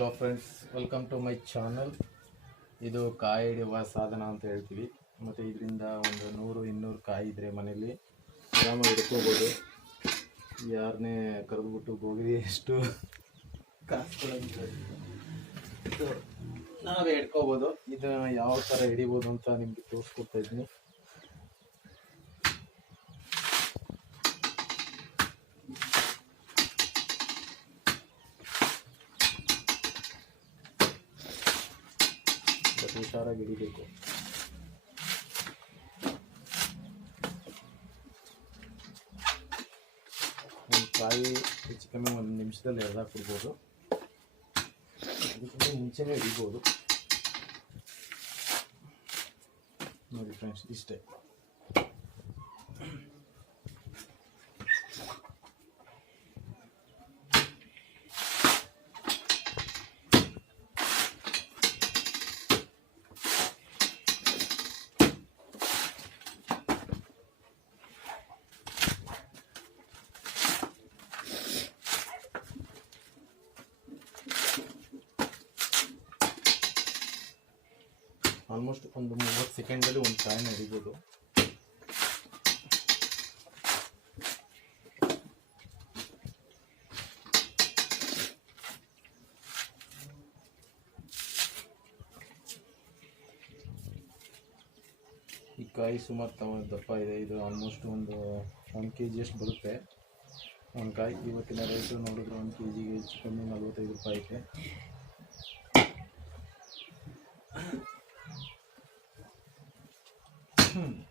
Hello friends welcome to my channel ಇದು ಕಾಯಿ ಹಿಡಿಯುವ ಸಾಧನ ಅಂತ ಹೇಳ್ತೀವಿ. ಮತ್ತು ಇದರಿಂದ ಒಂದು ನೂರು, ಇನ್ನೂರು ಕಾಯಿ ಇದ್ದರೆ ಮನೇಲಿ ಆರಾಮಾಗಿ ಹಿಡ್ಕೋಬೋದು. ಯಾರನ್ನೇ ಕರೆದ್ಬಿಟ್ಟು ಹೋಗಿ ಎಷ್ಟು ಕಾಸು ಕೊಡೋದು ಇದು ನಾವೇ ಹಿಡ್ಕೋಬೋದು. ಇದನ್ನು ಯಾವ ಥರ ಹಿಡಿಬೋದು ಅಂತ ನಿಮಗೆ ತೋರಿಸ್ಕೊಡ್ತಾ ಇದ್ದೀನಿ. ಹುಷಾರಾಗಿ ಹಿಡಿಬೇಕು. ಕಾಯಿ ಹೆಚ್ಚು ಕಮ್ಮಿ ಒಂದು ನಿಮಿಷದಲ್ಲಿ ಎಳ್ದಾಕ್ಬಿಡ್ಬೋದು ಅದಕ್ಕಿಂತ ಮುಂಚೆನೇ ಹಿಡಿಬೋದು. ನೋಡಿ ಫ್ರೆಂಡ್ಸ್ ಇಷ್ಟೇ. ಆಲ್ಮೋಸ್ಟ್ ಒಂದು ಮೂವತ್ತು ಸೆಕೆಂಡಲ್ಲಿ ಒಂದು ಕಾಯಿ ನಡಿಬೋದು ಈ ಕಾಯಿ ಸುಮಾರು ತಮ್ಮ ದಪ್ಪ ಇದೆ. ಇದು ಆಲ್ಮೋಸ್ಟ್ ಒಂದು ಒನ್ ಕೆ ಜಿಯಷ್ಟು ಬರುತ್ತೆ. ಒಂದು ಕಾಯಿ ಇವತ್ತಿನ ರೇಟು ನೋಡಿದ್ರೆ ಒಂದು ಕೆ ಜಿಗೆ ಹೆಚ್ಚು ಕಮ್ಮಿ ನಲ್ವತ್ತೈದು ರೂಪಾಯಿ ಐತೆ. Hmm.